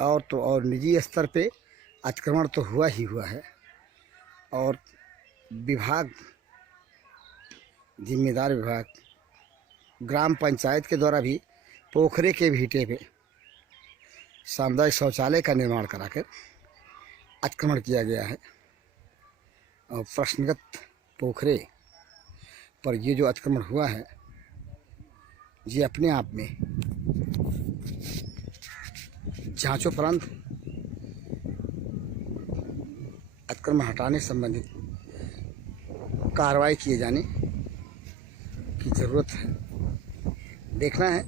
और तो और निजी स्तर पे अतिक्रमण तो हुआ ही हुआ है। और विभाग, जिम्मेदार विभाग, ग्राम पंचायत के द्वारा भी पोखरे के भीटे पे सामुदायिक शौचालय का निर्माण कराकर अतिक्रमण किया गया है। और प्रश्नगत पोखरे पर ये जो अतिक्रमण हुआ है, ये अपने आप में जांचोपरांत अतिक्रमण हटाने संबंधित कार्रवाई किए जाने की ज़रूरत है। देखना है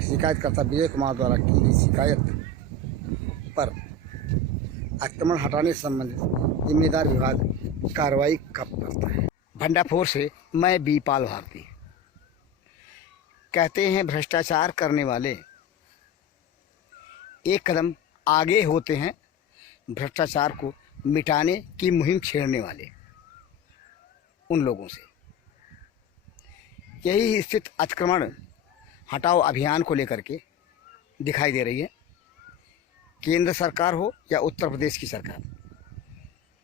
शिकायतकर्ता विजय कुमार द्वारा की गई शिकायत पर अतिक्रमण हटाने संबंधित जिम्मेदार विभाग कार्रवाई कब करता है। भंडारपुर से मैं बीपाल भारती। कहते हैं भ्रष्टाचार करने वाले एक कदम आगे होते हैं भ्रष्टाचार को मिटाने की मुहिम छेड़ने वाले उन लोगों से। यही स्थिति अतिक्रमण हटाओ अभियान को लेकर के दिखाई दे रही है। केंद्र सरकार हो या उत्तर प्रदेश की सरकार,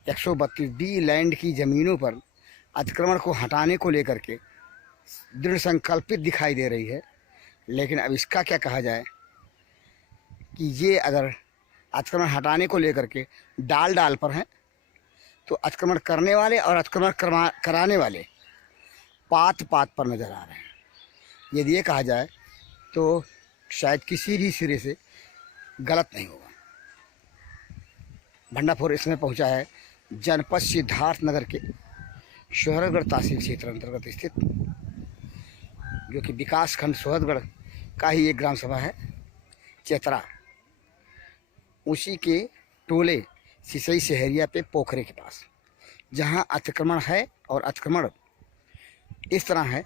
132 लैंड की ज़मीनों पर अतिक्रमण को हटाने को लेकर के दृढ़ संकल्पित दिखाई दे रही है। लेकिन अब इसका क्या कहा जाए कि ये अगर अतिक्रमण हटाने को लेकर के डाल डाल पर हैं, तो अतिक्रमण करने वाले और अतिक्रमण कराने वाले पात पात पर नज़र आ रहे हैं। यदि ये कहा जाए तो शायद किसी भी सिरे से गलत नहीं होगा। भंडारपुर इसमें पहुंचा है जनपद सिद्धार्थनगर के सोहरतगढ़ तहसील क्षेत्र अंतर्गत स्थित, जो कि विकास खंड सोहरतगढ़ का ही एक ग्राम सभा है, चेतरा। उसी के टोले सिसई शहरिया पे पोखरे के पास, जहां अतिक्रमण है और अतिक्रमण इस तरह है,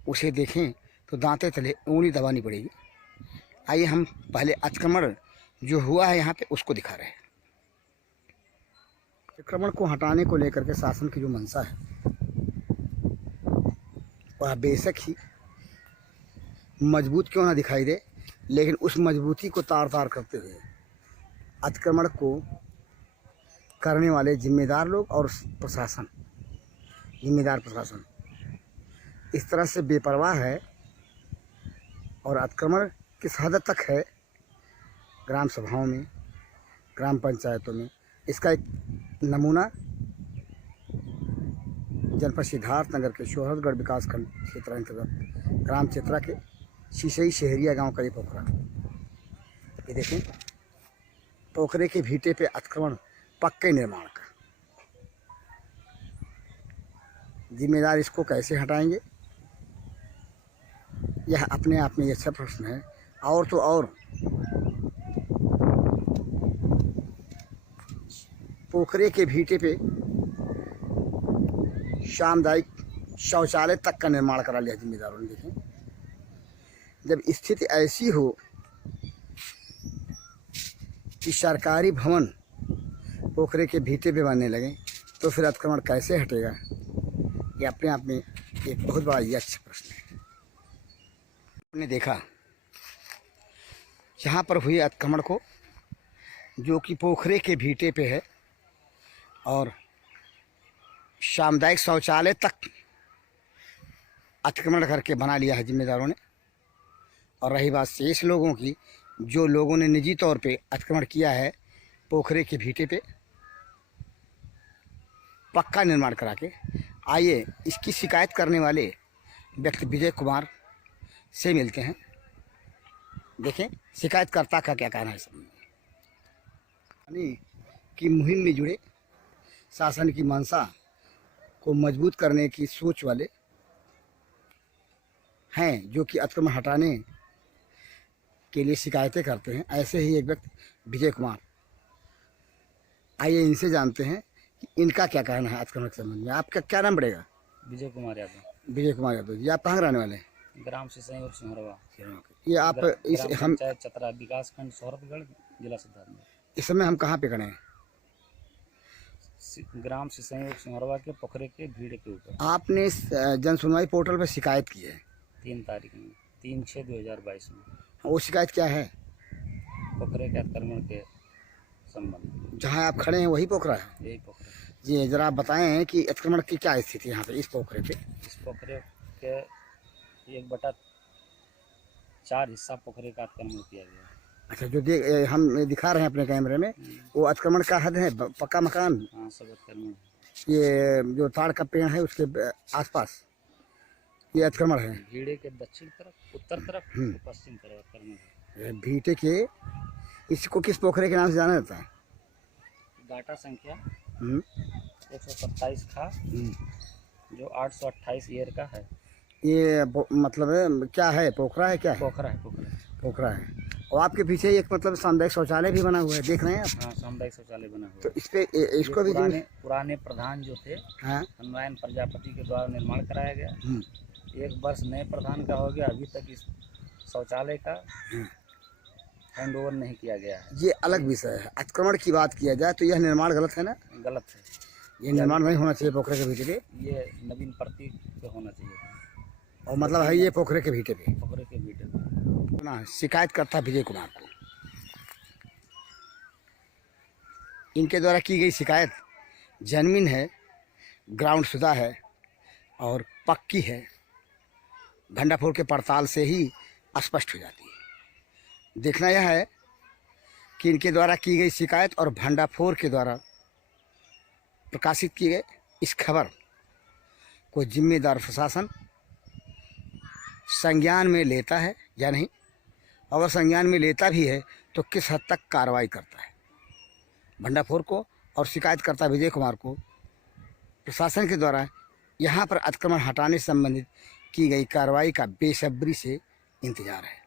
उसे देखें तो दांते तले ऊँगली दबानी पड़ेगी। आइए हम पहले अतिक्रमण जो हुआ है यहाँ पे उसको दिखा रहे हैं। अतिक्रमण को हटाने को लेकर के शासन की जो मंशा है वह बेशक ही मजबूत क्यों ना दिखाई दे, लेकिन उस मजबूती को तार तार करते हुए अतिक्रमण को करने वाले जिम्मेदार लोग और प्रशासन, जिम्मेदार प्रशासन इस तरह से बेपरवाह है। और अतिक्रमण किस हद तक है ग्राम सभाओं में, ग्राम पंचायतों में, इसका एक नमूना जनपद सिद्धार्थनगर के सोहरतगढ़ विकास खंड क्षेत्र अंतर्गत ग्राम चेतरा के सिसई शहरिया गांव का ये पोखरा। ये देखें, पोखरे के भीटे पे अतिक्रमण पक्के निर्माण का। जिम्मेदार इसको कैसे हटाएंगे, यह अपने आप में अच्छा प्रश्न है। और तो और पोखरे के भीटे पे सामुदायिक शौचालय तक का निर्माण करा लिया जिम्मेदारों ने। देखें, जब स्थिति ऐसी हो कि सरकारी भवन पोखरे के भीटे पे बनने लगे, तो फिर अतिक्रमण कैसे हटेगा, ये अपने आप में एक बहुत बड़ा यक्ष प्रश्न है। आपने देखा जहाँ पर हुए अतिक्रमण को, जो कि पोखरे के भीटे पे है, और सामुदायिक शौचालय तक अतिक्रमण करके बना लिया है जिम्मेदारों ने। और रही बात शेष लोगों की, जो लोगों ने निजी तौर पे अतिक्रमण किया है पोखरे के भीटे पे पक्का निर्माण करा के, आइए इसकी शिकायत करने वाले व्यक्ति विजय कुमार से मिलते हैं। देखें शिकायतकर्ता का क्या कहना है इस संबंध में। की मुहिम में जुड़े शासन की मंशा को मजबूत करने की सोच वाले हैं, जो कि अतिक्रमण हटाने के लिए शिकायतें करते हैं। ऐसे ही एक व्यक्ति विजय कुमार, आइए इनसे जानते हैं कि इनका क्या कहना है अतिक्रमण के संबंध में। आपका क्या नाम पड़ेगा? विजय कुमार यादव। विजय कुमार यादव जी, आप कहाँ रहने वाले हैं? ग्राम सिसई और सिंहरवा। ये आप इस हम पंचायत चतरा, विकास खंड सोहरतगढ़, जिला सिद्धार्थनगर। इस समय हम कहाँ पे खड़े हैं? ग्राम सिसई और सिंहरवा के पोखरे के भीड़ के ऊपर। आपने जन सुनवाई पोर्टल पर शिकायत की है 3 तारीख में, 3/6/2022 में। वो शिकायत क्या है? पोखरे के अतिक्रमण के संबंध। जहाँ आप खड़े हैं वही पोखरा है? यही पोखरे। जी जरा आप बताएं कि अतिक्रमण की क्या स्थिति है यहाँ पे इस पोखरे पे? इस पोखरे के 1/4 हिस्सा पोखरे का अतिक्रमण किया गया है। अच्छा, जो हम दिखा रहे हैं अपने कैमरे में, वो अतिक्रमण का हद है? पक्का मकान? हाँ, सब अतिक्रमण है। ये जो ताड़ का पेड़ है उसके आसपास ये अतिक्रमण है? भीड़े के दक्षिण तरफ, उत्तर तरफ, पश्चिम तरफ अतिक्रमण है। भीटे के इसको किस पोखरे के नाम से जाना जाता है? डाटा संख्या 127 था, हम्म। जो 828 ईयर का है। ये मतलब क्या है, पोखरा है क्या है? पोखरा है, पोखरा है। पोखरा है। और आपके पीछे एक मतलब सामुदायिक शौचालय भी बना हुआ है, देख रहे हैं आप? हाँ, सामुदायिक शौचालय बना हुआ तो है। इस पे इसको भी पुराने प्रधान जो थे, हाँ नारायण प्रजापति के द्वारा निर्माण कराया गया। 1 वर्ष नए प्रधान का हो गया, अभी तक इस शौचालय का हैंड ओवर नहीं किया गया है। ये अलग विषय है। अतिक्रमण की बात किया जाए तो यह निर्माण गलत है ना? गलत है। ये निर्माण नहीं होना चाहिए पोखरे के भीटे पे। ये नवीन प्रतीक पे होना चाहिए था। और मतलब है ये पोखरे के भीटे पे। पोखरे के भीटे पे। ना शिकायत करता विजय कुमार को। इनके द्वारा की गई शिकायत जमीन है, ग्राउंड शुदा है और पक्की है, भंडाफोड़ के पड़ताल से ही स्पष्ट हो जाती है। देखना यह है कि इनके द्वारा की गई शिकायत और भंडाफोड़ के द्वारा प्रकाशित किए गए इस खबर को जिम्मेदार प्रशासन संज्ञान में लेता है या नहीं, अगर संज्ञान में लेता भी है तो किस हद तक कार्रवाई करता है। भंडाफोड़ को और शिकायतकर्ता विजय कुमार को प्रशासन के द्वारा यहाँ पर अतिक्रमण हटाने से संबंधित की गई कार्रवाई का बेसब्री से इंतजार है।